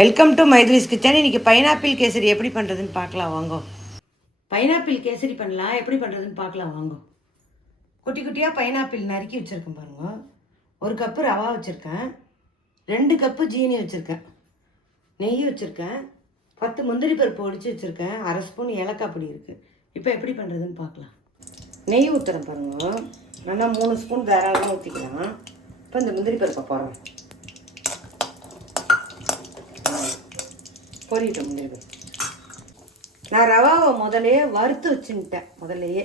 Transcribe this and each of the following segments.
Welcome to Maithili's kitchen. இன்றைக்கி pineapple kesari எப்படி பண்ணுறதுன்னு பார்க்கலாம் வாங்க. பைனாப்பிள் கேசரி பண்ணலாம், எப்படி பண்ணுறதுன்னு பார்க்கலாம் வாங்க. குட்டி குட்டியாக பைனாப்பிள் நறுக்கி வச்சுருக்கேன் பாருங்க. 1 கப்பு ரவா வச்சுருக்கேன், 2 கப்பு ஜீனி வச்சுருக்கேன், நெய் வச்சுருக்கேன், 10 முந்திரி பருப்பு ஒடிச்சு வச்சுருக்கேன், 1/2 ஸ்பூன் ஏலக்காய் பொடி இருக்குது. இப்போ எப்படி பண்ணுறதுன்னு பார்க்கலாம். நெய் ஊற்றுறேன் பாருங்க. நல்லா 3 ஸ்பூன் தாராளமாக ஊற்றிக்கலாம். இப்போ இந்த முந்திரி பருப்பை போடுறேன். பொரியிட்டோம் முந்திரி பருப்பு. நான் ரவாவை முதலையே வறுத்து வச்சுட்டேன். முதல்லையே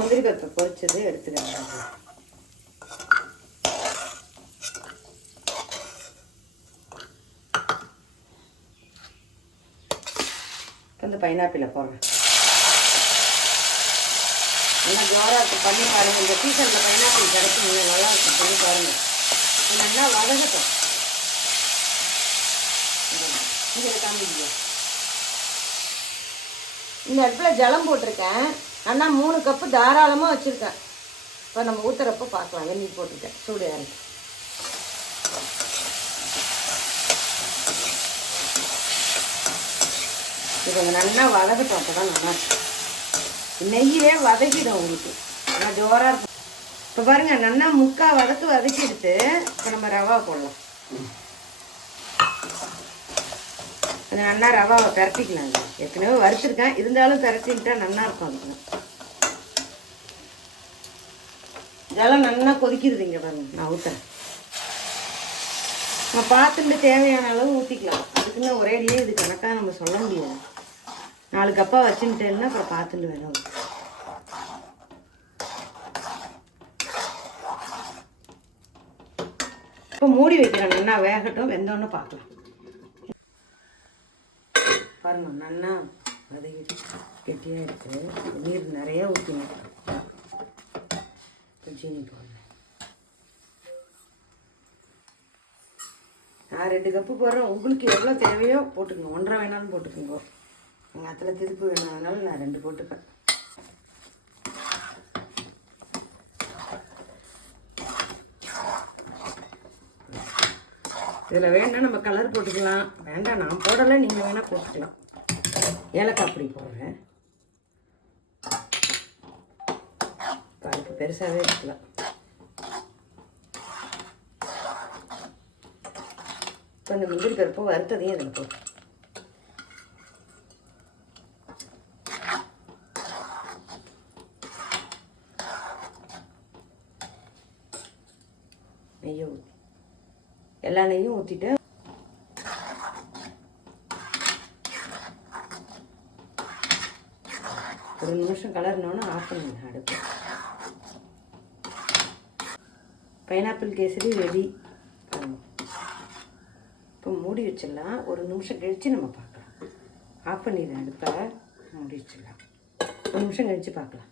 முந்திரி பருப்பை பொரிச்சது எடுத்துக்கிறேன். இந்த பைனாப்பிளை போடுறேன். நல்லா ஜோராக இருக்கும், பண்ணி பாருங்கள். இந்த சீசனில் பைனாப்பிள் கிடைக்கும், நீங்கள் நல்லா இருக்கும், பண்ணி பாருங்கள். நல்லா வதங்கட்டும். இந்த இடத்துல ஜலம் போட்டிருக்கேன். நல்லா 3 கப்பு தாராளமாக வச்சுருக்கேன். இப்போ நம்ம ஊற்றுறப்ப பார்க்கலாம். வெந்நீர் போட்டிருக்கேன், சூடு இறங்கி. இது நல்லா வதக்கட்டும், அப்போ தான் நல்லா இருக்கும். நெய்யிலே வதக்கிடும் உங்களுக்கு, நல்லா ஜோராக இருக்கும். இப்போ பாருங்கள், நல்லா முக்கால் வதக்கி எடுத்து இப்போ நம்ம ரவா போடலாம். நல்லா ரவாவை பரட்டிக்கலாம். ஏற்கனவே வறுத்துருக்கேன், இருந்தாலும் பரட்டிக்கிட்டா நல்லா இருக்கும். அதுக்கு இதெல்லாம் நல்லா கொதிக்கிடுது. இங்கே பாருங்க, நான் ஊற்றுறேன். நம்ம பார்த்துட்டு தேவையான அளவு ஊற்றிக்கலாம். அதுக்குன்னு ஒரேடியே இது கணக்காக நம்ம சொல்ல முடியாது. 4 கப்பாக வச்சுட்டேன்னா அப்புறம் பார்த்துட்டு வேணும். இப்போ மூடி வைக்கிறேன், நல்லா வேகட்டும். வெந்தோன்னு பார்க்கலாம். பாருங்க, நல்லா வதக்கிட்டு கெட்டியாக இருக்குது. நீர் நிறைய ஊற்றினேன். ஜீனி போடுறேன். நான் 2 கப்பு போடுறேன். உங்களுக்கு எவ்வளோ தேவையோ போட்டுக்கோங்க. 1.5 வேணாலும் போட்டுக்கோங்க. எங்கள் அதில் திருப்பு வேணாதனால நான் 2 போட்டுப்பேன். இதில் வேணால் நம்ம கலர் போட்டுக்கலாம். வேண்டாம், நான் போடலை, நீங்கள் வேணால் போட்டுக்கலாம். ஏலக்காய் பொடி போடுறேன். அதுக்கு பெருசாகவே இருக்கலாம். இப்போ இந்த முந்திரி பருப்பு வறுத்ததையும் அதில் போட்டு நெய்யை ஊற்றி எல்லா நெய்யும் ஊற்றிட்டு ஒரு நிமிஷம் கலர்னோன்னு ஆஃப் பண்ணுங்க அடுப்பு. Pineapple kesari ready. இப்போ மூடி வச்சிடலாம். ஒரு நிமிஷம் கழித்து நம்ம பார்க்கலாம். ஆஃப் பண்ணிடுறேன் அடுப்பை, மூடி வச்சிடலாம். ஒரு நிமிஷம் கழித்து பார்க்கலாம்.